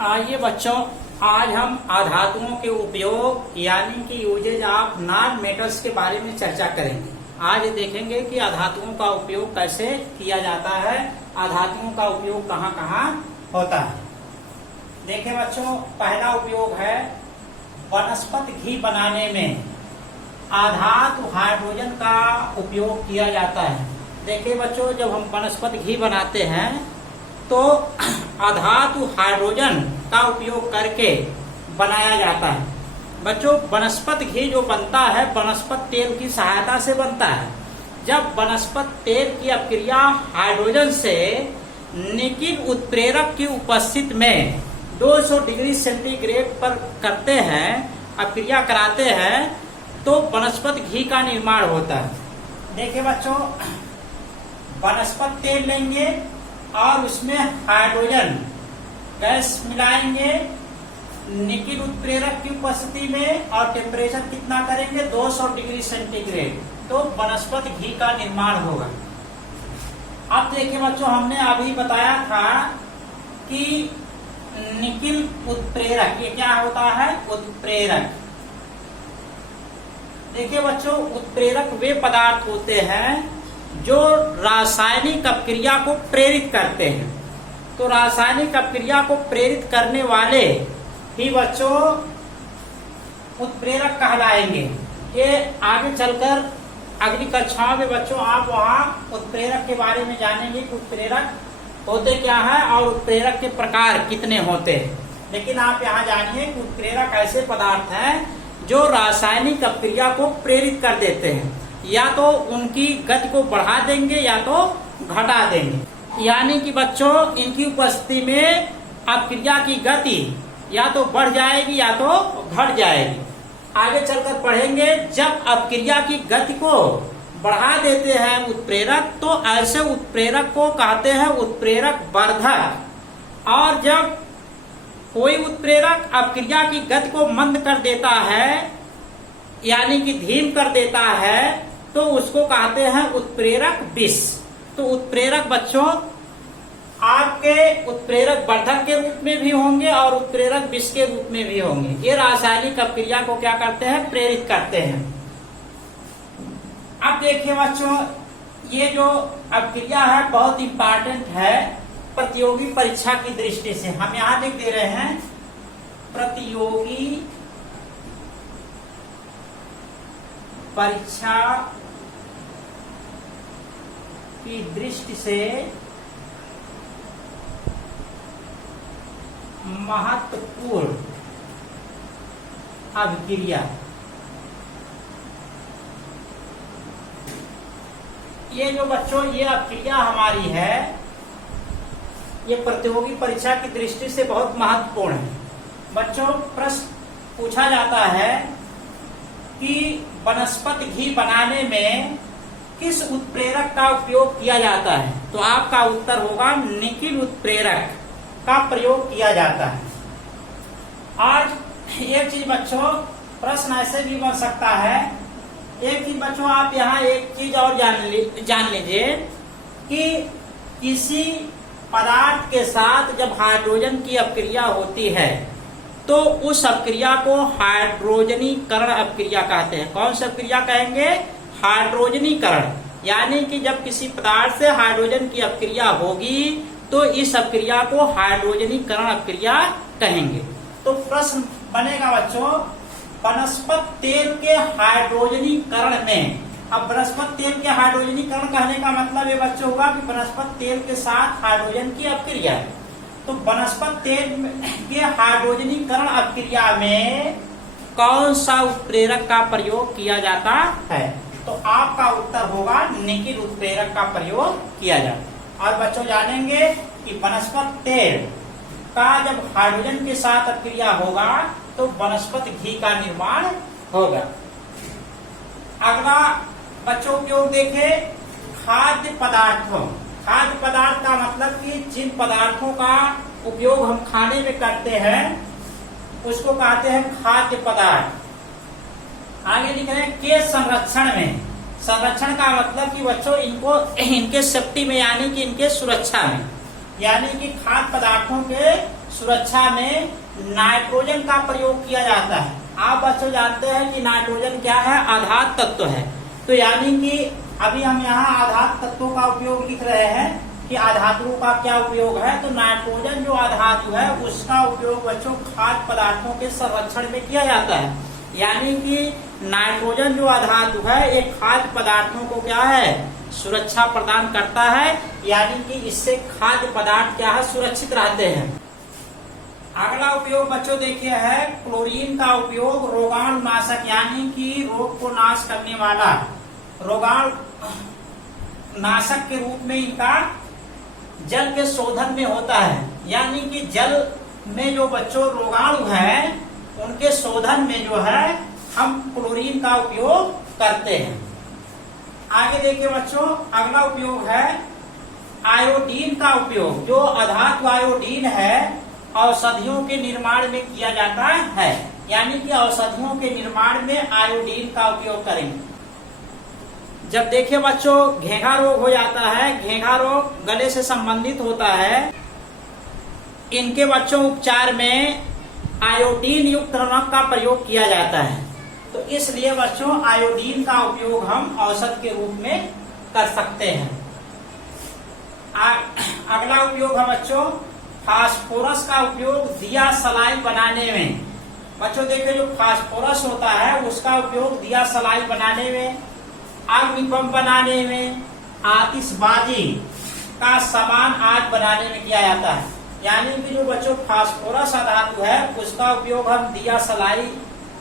आइए बच्चों, आज हम आधातुओं के उपयोग यानी कि यूजेज ऑफ नॉन मेटल्स के बारे में चर्चा करेंगे। आज देखेंगे कि आधातुओं का उपयोग कैसे किया जाता है, आधातुओं का उपयोग कहाँ कहाँ होता है। देखिए बच्चों, पहला उपयोग है वनस्पति घी बनाने में आधातु हाइड्रोजन का उपयोग किया जाता है। देखिए बच्चों, जब हम वनस्पति घी बनाते हैं तो आधातु हाइड्रोजन का उपयोग करके बनाया जाता है। बच्चों, वनस्पति घी जो बनता है वनस्पति तेल की सहायता से बनता है। जब वनस्पति तेल की अपक्रिया हाइड्रोजन से निकिल उत्प्रेरक की उपस्थिति में 200 डिग्री सेंटीग्रेड पर करते हैं, अपक्रिया कराते हैं, तो वनस्पति घी का निर्माण होता है। देखिए बच्चों, वनस्पति तेल लेंगे और उसमें हाइड्रोजन गैस मिलाएंगे निकिल उत्प्रेरक की उपस्थिति में, और टेम्परेचर कितना करेंगे 200 डिग्री सेंटीग्रेड, तो वनस्पति घी का निर्माण होगा। अब देखिए बच्चों, हमने अभी बताया था कि निकिल उत्प्रेरक, ये क्या होता है? उत्प्रेरक। देखिए बच्चों, उत्प्रेरक वे पदार्थ होते हैं जो रासायनिक अपक्रिया को प्रेरित करते हैं। तो रासायनिक अपक्रिया को प्रेरित करने वाले ही बच्चों उत्प्रेरक कहलाएंगे। ये आगे चलकर अगली कक्षाओं में बच्चों आप वहाँ उत्प्रेरक के बारे में जानेंगे कि उत्प्रेरक होते क्या है और उत्प्रेरक के प्रकार कितने होते हैं। लेकिन आप यहाँ जानिए कि उत्प्रेरक ऐसे पदार्थ हैं जो रासायनिक अपक्रिया को प्रेरित कर देते हैं, या तो उनकी गति को बढ़ा देंगे या तो घटा देंगे। यानी कि बच्चों, इनकी उपस्थिति में अपक्रिया की गति या तो बढ़ जाएगी या तो घट जाएगी। आगे चलकर पढ़ेंगे, जब अपक्रिया की गति को बढ़ा देते हैं उत्प्रेरक, तो ऐसे उत्प्रेरक को कहते हैं उत्प्रेरक वर्धक। और जब कोई उत्प्रेरक अपक्रिया की गति को मंद कर देता है यानी कि धीम कर देता है, तो उसको कहते हैं उत्प्रेरक विष। तो उत्प्रेरक बच्चों आपके उत्प्रेरक वर्धक के रूप में भी होंगे और उत्प्रेरक विष के रूप में भी होंगे। ये रासायनिक अपक्रिया को क्या करते हैं? प्रेरित करते हैं। अब देखिए बच्चों, ये जो अपक्रिया है बहुत इंपॉर्टेंट है प्रतियोगी परीक्षा की दृष्टि से। हम यहाँ लिख दे रहे हैं प्रतियोगी परीक्षा की दृष्टि से महत्वपूर्ण अभिक्रिया। ये जो बच्चों ये अभिक्रिया हमारी है, ये प्रतियोगी परीक्षा की दृष्टि से बहुत महत्वपूर्ण है। बच्चों, प्रश्न पूछा जाता है कि वनस्पति घी बनाने में किस उत्प्रेरक का उपयोग किया जाता है, तो आपका उत्तर होगा निकिल उत्प्रेरक का प्रयोग किया जाता है। आज एक चीज बच्चों, प्रश्न ऐसे भी बन सकता है, एक चीज बच्चों आप यहाँ एक चीज और जान लीजिए कि किसी पदार्थ के साथ जब हाइड्रोजन की अपक्रिया होती है तो उस अपक्रिया को हाइड्रोजनीकरण अपक्रिया कहते हैं। कौन सी अपक्रिया कहेंगे? हाइड्रोजनीकरण। यानी कि जब किसी पदार्थ से हाइड्रोजन की अपक्रिया होगी तो इस अपक्रिया को हाइड्रोजनीकरण अपक्रिया कहेंगे। तो प्रश्न बनेगा बच्चों, वनस्पति तेल के हाइड्रोजनीकरण में, अब वनस्पति तेल के हाइड्रोजनीकरण कहने का मतलब ये बच्चों होगा कि वनस्पति तेल के साथ हाइड्रोजन की अपक्रिया। तो वनस्पति तेल के हाइड्रोजनीकरण अपक्रिया में कौन सा उत्प्रेरक का प्रयोग किया जाता है? तो आपका उत्तर होगा निकिल उत्प्रेरक का प्रयोग किया जाता है। और बच्चों जानेंगे कि वनस्पति तेल का जब हाइड्रोजन के साथ अपक्रिया होगा तो वनस्पति घी का निर्माण होगा। अगला बच्चों उपयोग देखें, खाद्य पदार्थों। खाद्य पदार्थ का मतलब कि जिन पदार्थों का उपयोग हम खाने में करते हैं उसको कहते हैं खाद्य पदार्थ। आगे लिख रहे हैं के संरक्षण में। संरक्षण का मतलब कि बच्चों इनको इनके सेफ्टी में यानी कि इनके सुरक्षा में, यानी कि खाद्य पदार्थों के सुरक्षा में नाइट्रोजन का प्रयोग किया जाता है। आप बच्चों जानते हैं कि नाइट्रोजन क्या है, आधार तत्व है। तो यानी कि अभी हम यहाँ आधार तत्वों का उपयोग लिख रहे हैं कि आधातुओं का क्या उपयोग है। तो नाइट्रोजन जो आधातु है उसका उपयोग बच्चों खाद्य पदार्थों के संरक्षण में किया जाता है। यानी कि नाइट्रोजन जो आधातु है एक खाद्य पदार्थों को क्या है, सुरक्षा प्रदान करता है। यानी कि इससे खाद्य पदार्थ क्या है, सुरक्षित रहते हैं। अगला उपयोग बच्चों देखिए है क्लोरीन का उपयोग रोगाणुनाशक, यानी कि रोग को नाश करने वाला रोगाणु नाशक के रूप में इनका जल के शोधन में होता है। यानी कि जल में जो बच्चों रोगाणु है उनके शोधन में जो है हम क्लोरीन का उपयोग करते हैं। आगे देखिए बच्चों, अगला उपयोग है आयोडीन का उपयोग। जो अधातु आयोडीन है औषधियों के निर्माण में किया जाता है। यानी कि औषधियों के निर्माण में आयोडीन का उपयोग करेंगे। जब देखिए बच्चों घेंघा रोग हो जाता है, घेंघा रोग गले से संबंधित होता है, इनके बच्चों उपचार में आयोडीन युक्त नमक का प्रयोग किया जाता है। तो इसलिए बच्चों आयोडीन का उपयोग हम औषध के रूप में कर सकते हैं। अगला उपयोग है बच्चों फास्फोरस का उपयोग दिया सलाई बनाने में। बच्चों देखिए जो फास्फोरस होता है उसका उपयोग दिया सलाई बनाने में, अग्निबम बनाने में, आतिशबाजी का सामान आग बनाने में किया जाता है। यानी कि जो बच्चों फास्फोरस धातु है उसका उपयोग हम दिया सलाई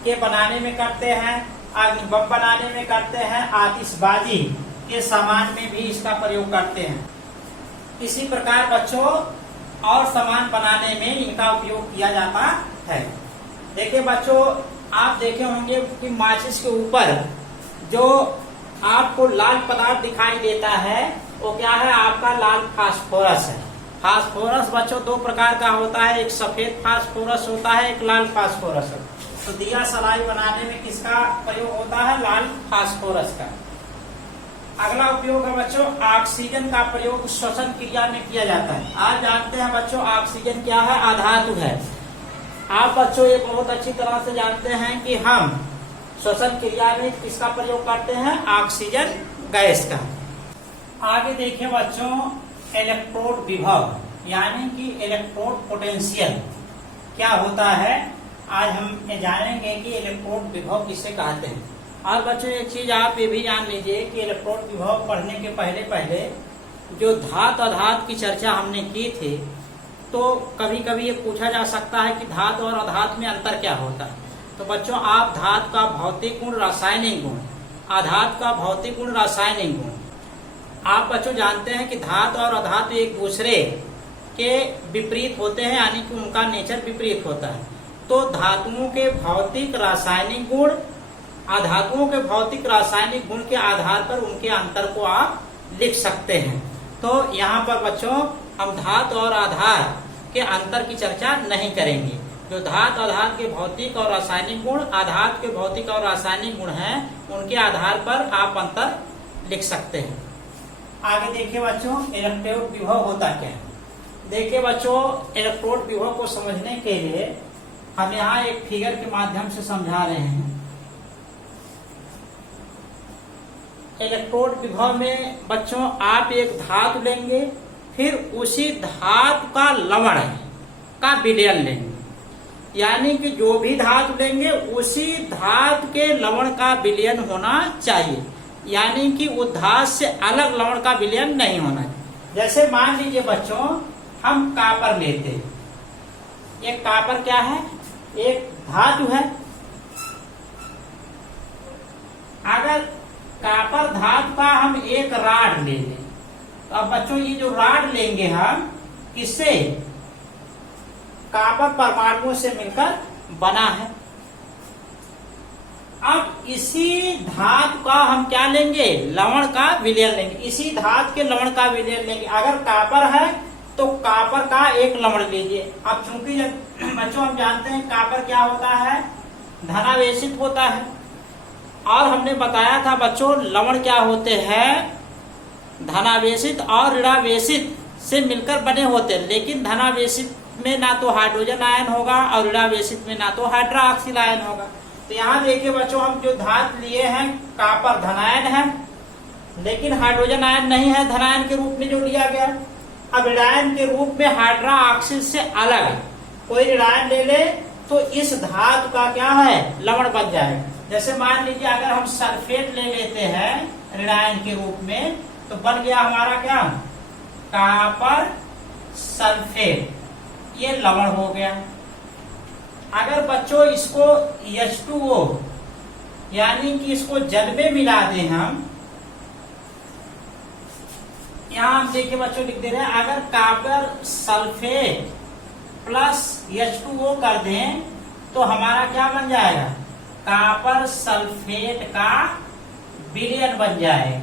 के बनाने में करते हैं, अग्निबम बनाने में करते हैं, आतिशबाजी के सामान में भी इसका प्रयोग करते हैं। इसी प्रकार बच्चों और सामान बनाने में इनका उपयोग किया जाता है। देखिए बच्चों आप देखे होंगे कि माचिस के ऊपर जो आपको लाल पदार्थ दिखाई देता है वो क्या है, आपका लाल फास्फोरस है। फास्फोरस बच्चों दो प्रकार का होता है, एक सफेद फास्फोरस होता है, एक लाल फास्फोरस है। तो दिया सलाई बनाने में किसका प्रयोग होता है, लाल फास्फोरस का। अगला उपयोग है बच्चों ऑक्सीजन का प्रयोग श्वसन क्रिया में किया जाता है। आप जानते हैं बच्चों ऑक्सीजन क्या है, आधातु है। आप बच्चों ये बहुत अच्छी तरह से जानते हैं कि हम श्वसन क्रिया में किसका प्रयोग करते हैं, ऑक्सीजन गैस का। आगे देखिए बच्चों इलेक्ट्रोड विभव यानी कि इलेक्ट्रोड पोटेंशियल क्या होता है, आज हम जानेंगे कि इलेक्ट्रोड विभव किसे कहते हैं। और बच्चों एक चीज आप ये भी जान लीजिए कि इलेक्ट्रोड विभव पढ़ने के पहले जो धात अधात की चर्चा हमने की थी, तो कभी कभी ये पूछा जा सकता है कि धात और अधात में अंतर क्या होता है। तो बच्चों आप धात का भौतिक गुण, रासायनिक गुण, आधात का भौतिक गुण, रासायनिक गुण, आप बच्चों जानते हैं कि धात और अधात एक दूसरे के विपरीत होते हैं, यानी कि उनका नेचर विपरीत होता है। तो धातुओं के भौतिक रासायनिक गुण, अधातुओं के भौतिक रासायनिक गुण के आधार पर उनके अंतर को आप लिख सकते हैं। तो यहाँ पर बच्चों हम धात और आधार के अंतर की चर्चा नहीं करेंगे। जो धात आधात के भौतिक और रासायनिक गुण, आधात के भौतिक और रासायनिक गुण हैं, उनके आधार पर आप अंतर लिख सकते हैं। आगे देखिए बच्चों इलेक्ट्रोड विभव होता क्या है। देखिए बच्चों इलेक्ट्रोड विभव को समझने के लिए हम यहाँ एक फिगर के माध्यम से समझा रहे हैं। इलेक्ट्रोड विभव में बच्चों आप एक धातु लेंगे, फिर उसी धातु का लवण का विलयन लेंगे। यानी कि जो भी धातु लेंगे उसी धातु के लवण का विलयन होना चाहिए, यानी कि उस धातु से अलग लवण का विलयन नहीं होना चाहिए। जैसे मान लीजिए बच्चों हम कापर लेते हैं। एक कापर क्या है, एक धातु है। अगर कापर धातु का हम एक राड ले लें, तो अब बच्चों ये जो राड लेंगे हम किससे, कापर परमाणुओं से मिलकर बना है। अब इसी धातु का हम क्या लेंगे, लवण का विलयन लेंगे। इसी धातु के लवण का विलयन लेंगे। अगर कापर है तो कापर का एक लवण लीजिए। अब चूंकि बच्चों हम जानते हैं कापर क्या होता है, धनावेशित होता है। और हमने बताया था बच्चों लवण क्या होते हैं, धनावेशित और ऋणावेशित से मिलकर बने होते हैं, लेकिन धनावेशित में ना तो हाइड्रोजन आयन होगा और ऋणावेशित में ना तो हाइड्रोक्सिल आयन होगा। तो यहाँ देखिए बच्चों, हम जो धातु लिए हैं कॉपर धनायन है, लेकिन हाइड्रोजन आयन नहीं है धनायन के रूप में जो लिया गया। अब ऋणायन के रूप में हाइड्रोक्सिल से अलग कोई ऋणायन ले ले तो इस धातु का क्या है, लवण बन जाएगा। जैसे मान लीजिए अगर हम सल्फेट ले लेते हैं ऋणायन के रूप में, तो बन गया हमारा क्या, कॉपर सल्फेट, ये लवण हो गया। अगर बच्चों इसको H2O यानी कि इसको जल में मिला दें हम, यहां हम देखिए बच्चों लिख दे रहे हैं, अगर कॉपर सल्फेट प्लस H2O कर दें तो हमारा क्या बन जाएगा, कॉपर सल्फेट का विलयन बन जाएगा।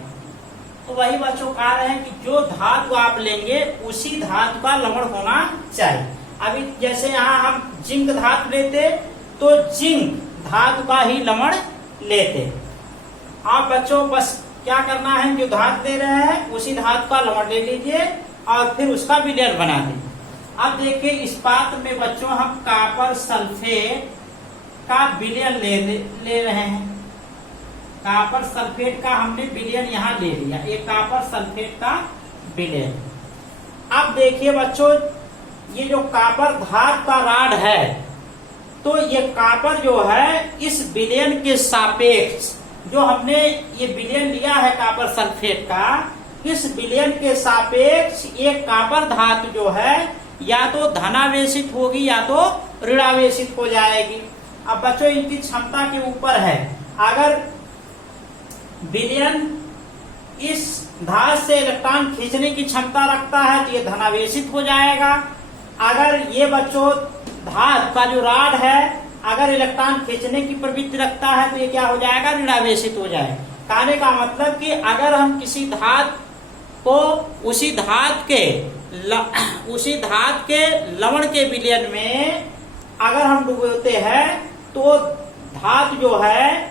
तो वही बच्चों कह रहे हैं कि जो धातु आप लेंगे उसी धातु का लवण होना चाहिए। अभी जैसे यहाँ हम जिंक धातु लेते तो जिंक धातु का ही लवण लेते। आप बच्चों बस क्या करना है, जो धातु ले रहे हैं उसी धातु का लवण ले लीजिए और फिर उसका विलयन बना दीजिए। अब देखिए इस पात्र में बच्चों हम कॉपर सल्फेट का विलयन ले रहे हैं। कॉपर सल्फेट का हमने विलयन यहाँ ले लिया, ये कॉपर सल्फेट का विलयन। अब देखिए बच्चों, ये जो कॉपर धातु का राड है, तो ये कॉपर जो है इस विलयन के सापेक्ष, जो हमने ये विलयन लिया है कॉपर सल्फेट का, इस विलयन के सापेक्ष ये कॉपर धातु जो है या तो धनावेशित होगी या तो ऋणावेशित हो जाएगी। अब बच्चों इनकी क्षमता के ऊपर है, अगर विलयन इस धातु से इलेक्ट्रॉन खींचने की क्षमता रखता है तो ये धनावेशित हो जाएगा। अगर ये बच्चों धातु का जो राड है अगर इलेक्ट्रॉन खींचने की प्रवृत्ति रखता है तो ये क्या हो जाएगा, ऋणावेशित हो जाएगा। कहने का मतलब कि अगर हम किसी धातु को उसी धातु के लवण के विलयन में अगर हम डुबोते हैं तो धातु जो है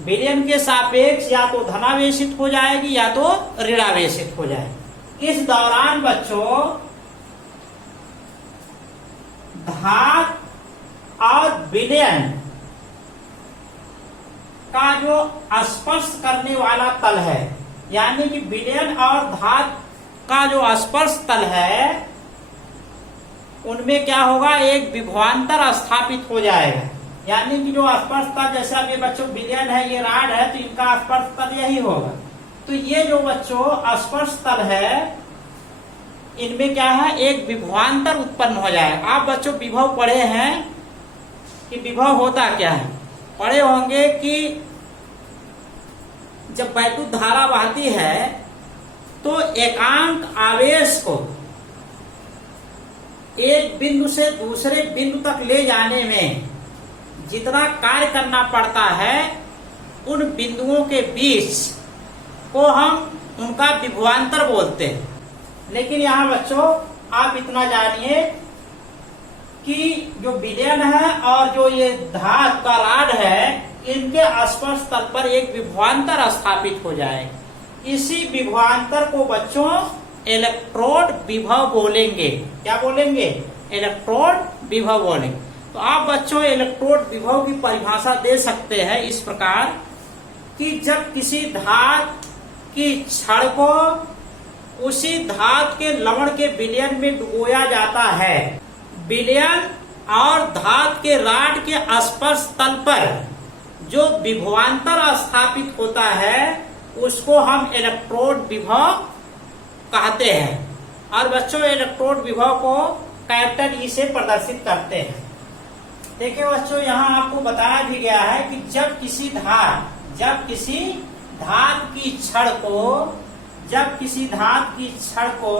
विलयन के सापेक्ष या तो धनावेशित हो जाएगी या तो ऋणावेशित हो जाएगी। इस दौरान बच्चों धातु और विलयन का जो स्पर्श करने वाला तल है, यानी कि विलयन और धातु का जो स्पर्श तल है, उनमें क्या होगा, एक विभवांतर स्थापित हो जाएगा। यानी कि जो स्पर्श तल, जैसे अब ये बच्चों विलयन है, ये राड है, तो इनका स्पर्श तल यही होगा। तो ये जो बच्चों स्पर्श तल है, इनमें क्या है, एक विभवांतर उत्पन्न हो जाएगा। आप बच्चों विभव पढ़े हैं कि विभव होता क्या है, पढ़े होंगे कि जब वैद्युत धारा बहती है तो एकांक आवेश को एक बिंदु से दूसरे बिंदु तक ले जाने में जितना कार्य करना पड़ता है, उन बिंदुओं के बीच को हम उनका विभवांतर बोलते हैं। लेकिन यहाँ बच्चों आप इतना जानिए कि जो विलयन है और जो ये धातु का राड है, इनके स्पर्श तल पर एक विभवांतर स्थापित हो जाएगा। इसी विभवांतर को बच्चों इलेक्ट्रोड विभव बोलेंगे। क्या बोलेंगे, इलेक्ट्रोड विभव बोलेंगे। तो आप बच्चों इलेक्ट्रोड विभव की परिभाषा दे सकते हैं इस प्रकार कि जब किसी धातु की छड़ को उसी धातु के लवण के विलयन में डुबोया जाता है, विलयन और धातु के राड के स्पर्श तल पर जो विभवांतर स्थापित होता है उसको हम इलेक्ट्रोड विभव कहते हैं। और बच्चों इलेक्ट्रोड विभव को कैपिटल ई से प्रदर्शित करते हैं। देखिए बच्चों यहाँ आपको बताया भी गया है कि जब किसी धातु की छड़ को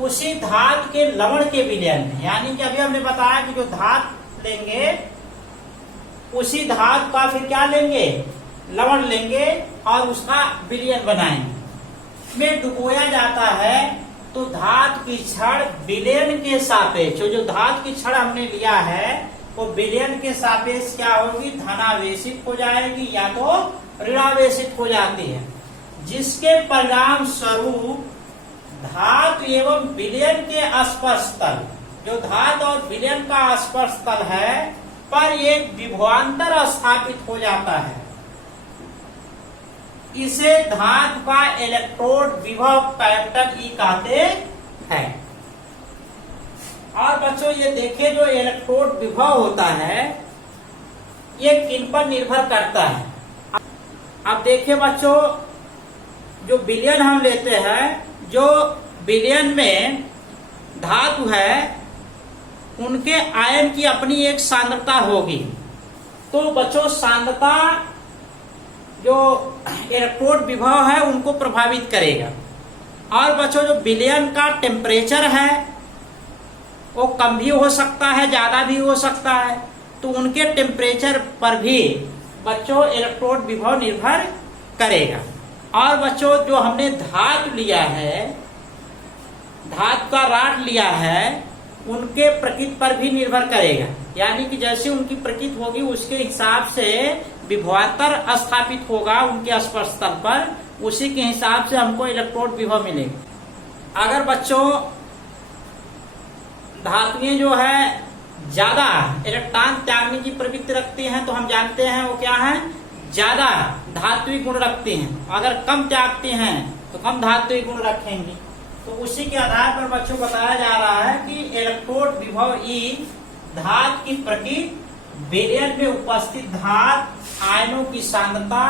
उसी धातु के लवण के विलयन में, यानी कि अभी हमने बताया कि जो धातु लेंगे उसी धातु का फिर क्या लेंगे, लवण लेंगे और उसका विलयन बनाएंगे, में डुबोया जाता है, तो धातु की छड़ विलयन के सापेक्ष, जो धातु की छड़ हमने लिया है वो विलयन के सापेक्ष क्या होगी, धनावेशित हो जाएगी या तो ऋणावेशित हो जाती है, जिसके परिणाम स्वरूप धातु एवं विलयन के स्पर्श तल, जो धातु और विलयन का स्पर्श तल है पर एक विभवांतर स्थापित हो जाता है, इसे धातु का इलेक्ट्रोड विभव कैपिटल ई कहते हैं। और बच्चों ये देखिए, जो इलेक्ट्रोड विभव होता है ये किन पर निर्भर करता है। अब देखिए बच्चों, जो विलयन हम लेते हैं, जो विलयन में धातु है उनके आयन की अपनी एक सांद्रता होगी। तो बच्चों सांद्रता जो इलेक्ट्रोड विभव है उनको प्रभावित करेगा। और बच्चों जो विलयन का टेम्परेचर है वो कम भी हो सकता है, ज्यादा भी हो सकता है, तो उनके टेम्परेचर पर भी बच्चों इलेक्ट्रोड विभव निर्भर करेगा। और बच्चों जो हमने धातु लिया है, धातु का राड लिया है, उनके प्रकृति पर भी निर्भर करेगा। यानी कि जैसे उनकी प्रकृति होगी उसके हिसाब से विभवांतर स्थापित होगा उनके स्पर्श तल पर, उसी के हिसाब से हमको इलेक्ट्रोड विभव मिलेगा। अगर बच्चों धातुएं जो है ज्यादा इलेक्ट्रॉन त्यागने की प्रवृत्ति रखती हैं तो हम जानते हैं वो क्या है, ज्यादा धात्विक गुण रखती हैं। अगर कम त्यागती हैं तो कम धात्विक गुण रखेंगी। तो उसी के आधार पर बच्चों बताया जा रहा है कि इलेक्ट्रोड विभव ई धातु की प्रकृति, विलयन में उपस्थित धातु आयनों की सांद्रता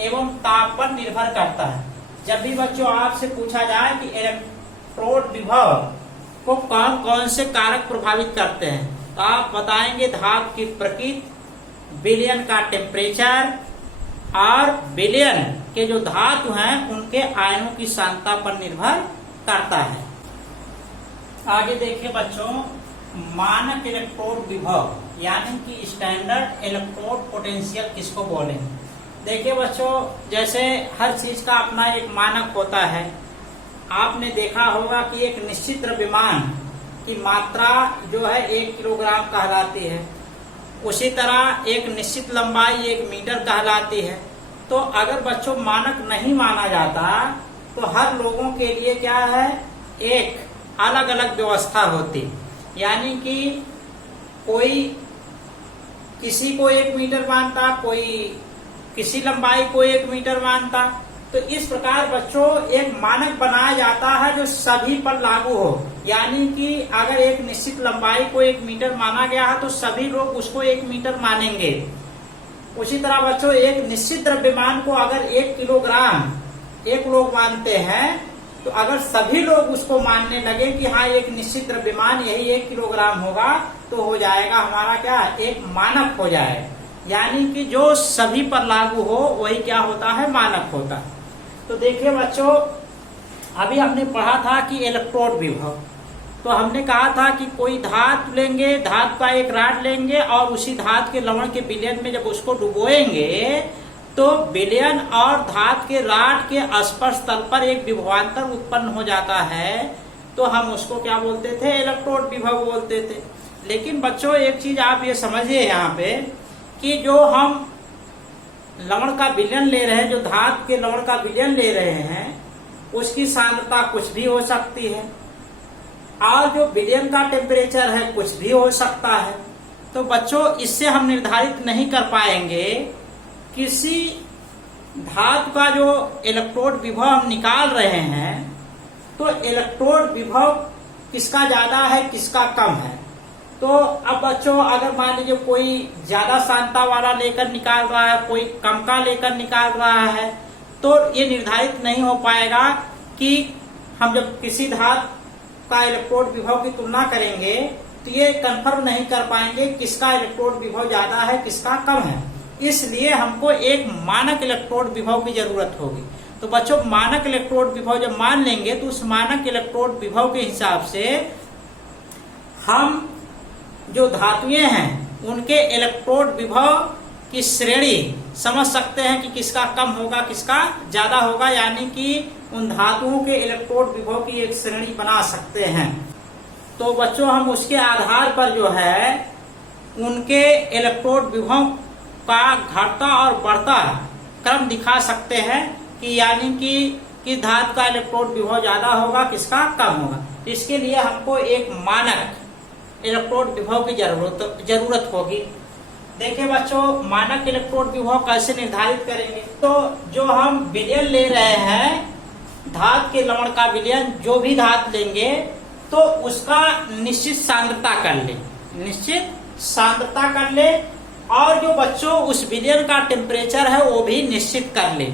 एवं ताप पर निर्भर करता है। जब भी बच्चों आपसे पूछा जाए कि इलेक्ट्रोड विभव को कौन कौन से कारक प्रभावित करते हैं, तो आप बताएंगे धातु की प्रकृति, विलयन का टेम्परेचर और विलयन के जो धातु हैं उनके आयनों की सांद्रता पर निर्भर करता है। आगे देखिए बच्चों, मानक इलेक्ट्रोड विभव यानी कि स्टैंडर्ड इलेक्ट्रोड पोटेंशियल किसको बोलेंगे। देखिए बच्चों, जैसे हर चीज का अपना एक मानक होता है। आपने देखा होगा कि एक निश्चित द्रव्यमान की मात्रा जो है 1 किलोग्राम कहलाती है, उसी तरह एक निश्चित लंबाई 1 मीटर कहलाती है। तो अगर बच्चों मानक नहीं माना जाता तो हर लोगों के लिए क्या है, एक अलग अलग व्यवस्था होती। यानी कि कोई किसी को 1 मीटर मानता, कोई किसी लंबाई को 1 मीटर मानता। तो इस प्रकार बच्चों एक मानक बनाया जाता है जो सभी पर लागू हो। यानी कि अगर एक निश्चित लंबाई को 1 मीटर माना गया है तो सभी लोग उसको 1 मीटर मानेंगे। उसी तरह बच्चों एक निश्चित द्रव्यमान को अगर 1 किलोग्राम एक लोग मानते हैं तो अगर सभी लोग उसको मानने लगे कि हाँ एक निश्चित द्रव्यमान यही 1 किलोग्राम होगा, तो हो जाएगा हमारा क्या, एक मानक हो जाएगा। यानी कि जो सभी पर लागू हो वही क्या होता है, मानक होता है। तो देखिए बच्चों, अभी हमने पढ़ा था कि इलेक्ट्रोड विभव, तो हमने कहा था कि कोई धातु लेंगे, धातु का एक राड लेंगे और उसी धातु के लवण के विलयन में जब उसको डुबोएंगे तो विलयन और धातु के राड के स्पर्श तल पर एक विभवांतर उत्पन्न हो जाता है। तो हम उसको क्या बोलते थे, इलेक्ट्रोड विभव बोलते थे। लेकिन बच्चों एक चीज आप ये समझिए यहाँ पे कि जो हम लवण का विलयन ले रहे हैं, जो धातु के लवण का विलयन ले रहे हैं, उसकी सांद्रता कुछ भी हो सकती है और जो विलयन का टेम्परेचर है कुछ भी हो सकता है। तो बच्चों इससे हम निर्धारित नहीं कर पाएंगे किसी धातु का जो इलेक्ट्रोड विभव हम निकाल रहे हैं तो इलेक्ट्रोड विभव किसका ज्यादा है किसका कम है। तो अब बच्चों अगर मान लीजिए कोई ज्यादा सांद्रता वाला लेकर निकाल रहा है, कोई कम का लेकर निकाल रहा है, तो ये निर्धारित नहीं हो पाएगा कि हम जब किसी धातु का इलेक्ट्रोड विभव की तुलना करेंगे तो ये कंफर्म नहीं कर पाएंगे किसका इलेक्ट्रोड विभव ज्यादा है किसका कम है। इसलिए हमको एक मानक इलेक्ट्रोड विभव की जरूरत होगी। तो बच्चों मानक इलेक्ट्रोड विभव जब मान लेंगे तो उस मानक इलेक्ट्रोड विभव के हिसाब से हम जो धातुएं हैं उनके इलेक्ट्रोड विभव की श्रेणी समझ सकते हैं कि किसका कम होगा किसका ज्यादा होगा। यानी कि उन धातुओं के इलेक्ट्रोड विभव की एक श्रेणी बना सकते हैं। तो बच्चों हम उसके आधार पर जो है उनके इलेक्ट्रोड विभव का घटता और बढ़ता क्रम दिखा सकते हैं कि यानी कि कि धातु का इलेक्ट्रोड विभव ज्यादा होगा, किसका कम होगा। तो इसके लिए हमको एक मानक इलेक्ट्रोड विभव की जरूरत होगी। देखिए बच्चों, मानक इलेक्ट्रोड विभव कैसे निर्धारित करेंगे। तो जो हम विलयन ले रहे हैं, धातु के लवण का विलयन, जो भी धातु लेंगे तो उसका निश्चित सांद्रता कर ले, निश्चित सांद्रता कर ले, और जो बच्चों उस विलयन का टेम्परेचर है वो भी निश्चित कर ले।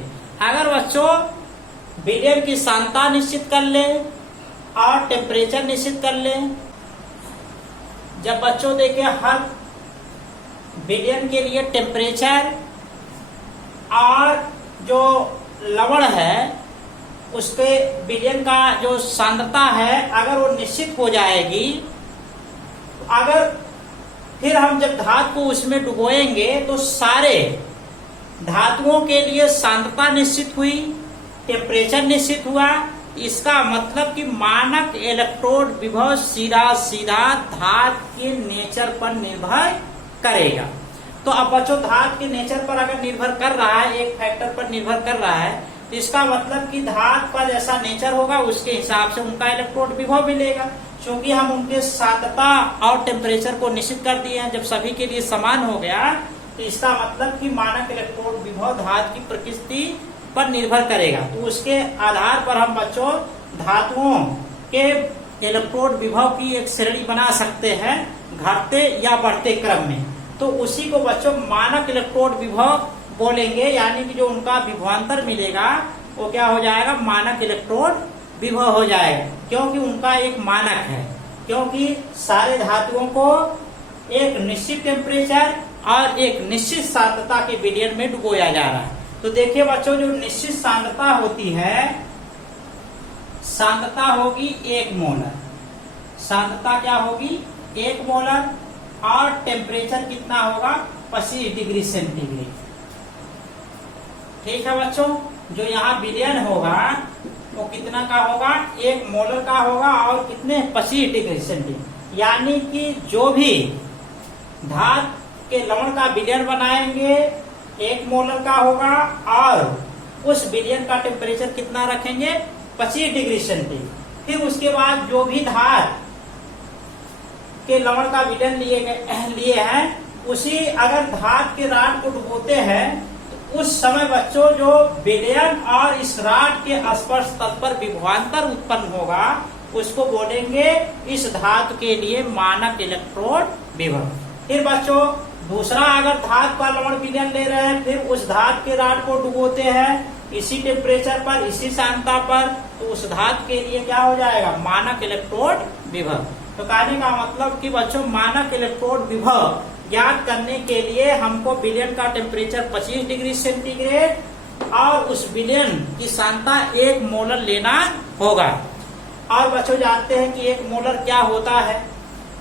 अगर बच्चों विलयन की सांद्रता निश्चित कर ले और टेम्परेचर निश्चित कर ले, जब बच्चों देखिए हर विलयन के लिए टेम्परेचर और जो लवण है उसके विलयन का जो सांद्रता है अगर वो निश्चित हो जाएगी, अगर फिर हम जब धातु को उसमें डुबोएंगे तो सारे धातुओं के लिए सांद्रता निश्चित हुई, टेम्परेचर निश्चित हुआ। इसका मतलब कि मानक इलेक्ट्रोड विभव सीधा सीधा धातु के नेचर पर निर्भर करेगा। तो अब बच्चों धातु के नेचर पर अगर निर्भर कर रहा है, एक फैक्टर पर निर्भर कर रहा है, तो इसका मतलब कि धातु का जैसा नेचर होगा उसके हिसाब से उनका इलेक्ट्रोड विभव मिलेगा। क्योंकि हम उनके सांद्रता और टेम्परेचर को निश्चित कर दिए हैं, जब सभी के लिए समान हो गया तो इसका मतलब कि मानक इलेक्ट्रोड विभव धातु की प्रकृति पर निर्भर करेगा। तो उसके आधार पर हम बच्चों धातुओं के इलेक्ट्रोड विभव की एक श्रेणी बना सकते हैं घटते या बढ़ते क्रम में। तो उसी को बच्चों मानक इलेक्ट्रोड विभव बोलेंगे, यानी कि जो उनका विभवांतर मिलेगा वो क्या हो जाएगा, मानक इलेक्ट्रोड विभव हो जाएगा। क्योंकि उनका एक मानक है, क्योंकि सारे धातुओं को एक निश्चित टेम्परेचर और एक निश्चित सांद्रता के विलयन में डुबोया जा रहा है। तो देखिए बच्चों, जो निश्चित सांद्रता होती है, सांद्रता होगी 1 मोलर, सांद्रता क्या होगी 1 मोलर, और टेम्परेचर कितना होगा 25 डिग्री सेंटीग्रेड। ठीक है बच्चों, जो यहाँ विलयन होगा वो कितना का होगा, 1 मोलर का होगा और कितने 25 डिग्री सेंटीग्रेड। यानी कि जो भी धातु के लवण का विलयन बनाएंगे 1 मोलर का होगा और उस विलयन का टेम्परेचर कितना रखेंगे 25 डिग्री सेंटीग्रेड। फिर उसके बाद जो भी धातु के लवण का विलयन लिए हैं, उसी अगर धातु के राड को डुबोते हैं तो उस समय बच्चों जो विलयन और इस राड के स्पर्श तल पर विभवांतर उत्पन्न होगा उसको बोलेंगे इस धातु के लिए मानक इलेक्ट्रोड विभव। फिर बच्चों दूसरा, अगर धातु का लवण विलयन ले रहे हैं, फिर उस धातु के राड को डुबोते हैं इसी टेम्परेचर पर, इसी सांद्रता पर, तो उस धातु के लिए क्या हो जाएगा, मानक इलेक्ट्रोड विभव। तो कहने का मतलब कि बच्चों मानक इलेक्ट्रोड विभव ज्ञात करने के लिए हमको विलयन का टेम्परेचर 25 डिग्री सेंटीग्रेड और उस विलयन की सांद्रता 1 मोलर लेना होगा। और बच्चों जानते हैं कि 1 मोलर क्या होता है।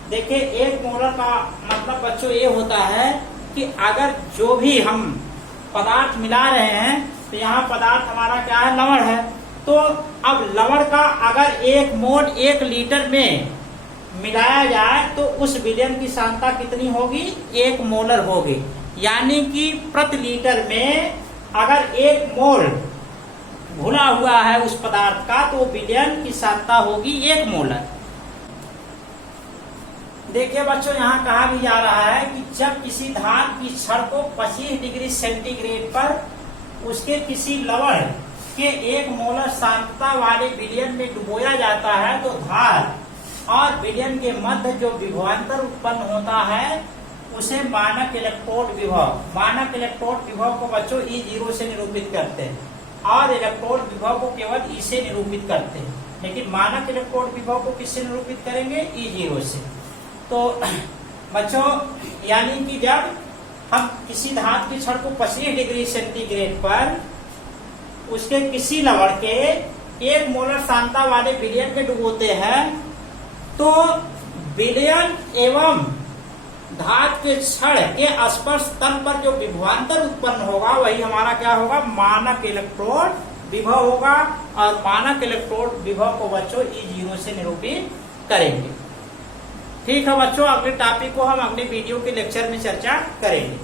देखिए 1 मोलर का मतलब बच्चों ये होता है कि अगर जो भी हम पदार्थ मिला रहे हैं, तो यहाँ पदार्थ हमारा क्या है, लवण है। तो अब लवण का अगर 1 मोल 1 लीटर में मिलाया जाए तो उस विलयन की सांद्रता कितनी होगी, 1 मोलर होगी। यानी कि प्रति लीटर में अगर 1 मोल घुला हुआ है उस पदार्थ का तो विलयन की सांद्रता होगी 1 मोलर। देखिए बच्चों, यहाँ कहा भी जा रहा है कि जब किसी धातु की छड़ को 25 डिग्री सेंटीग्रेड पर उसके किसी लवण के 1 मोलर सांद्रता वाले विलयन में डुबोया जाता है तो धातु और विलयन के मध्य जो विभवांतर उत्पन्न होता है उसे मानक इलेक्ट्रोड विभव, मानक इलेक्ट्रोड विभव को बच्चों E0 से निरूपित करते हैं और इलेक्ट्रोड विभव को केवल E से निरूपित करते हैं। लेकिन मानक इलेक्ट्रोड विभव को किससे निरूपित करेंगे, E0 से। तो बच्चों यानी कि जब हम किसी धातु की छड़ को 25 डिग्री सेंटीग्रेड पर उसके किसी लवण के 1 मोलर सांद्रता वाले विलयन में डुबोते हैं तो विलयन एवं धातु के छड़ के स्पर्श तल पर जो विभवांतर उत्पन्न होगा वही हमारा क्या होगा, मानक इलेक्ट्रोड विभव होगा। और मानक इलेक्ट्रोड विभव को बच्चों E0 से निरूपित करेंगे। ठीक है बच्चों, अगले टॉपिक को हम अगले वीडियो के लेक्चर में चर्चा करेंगे।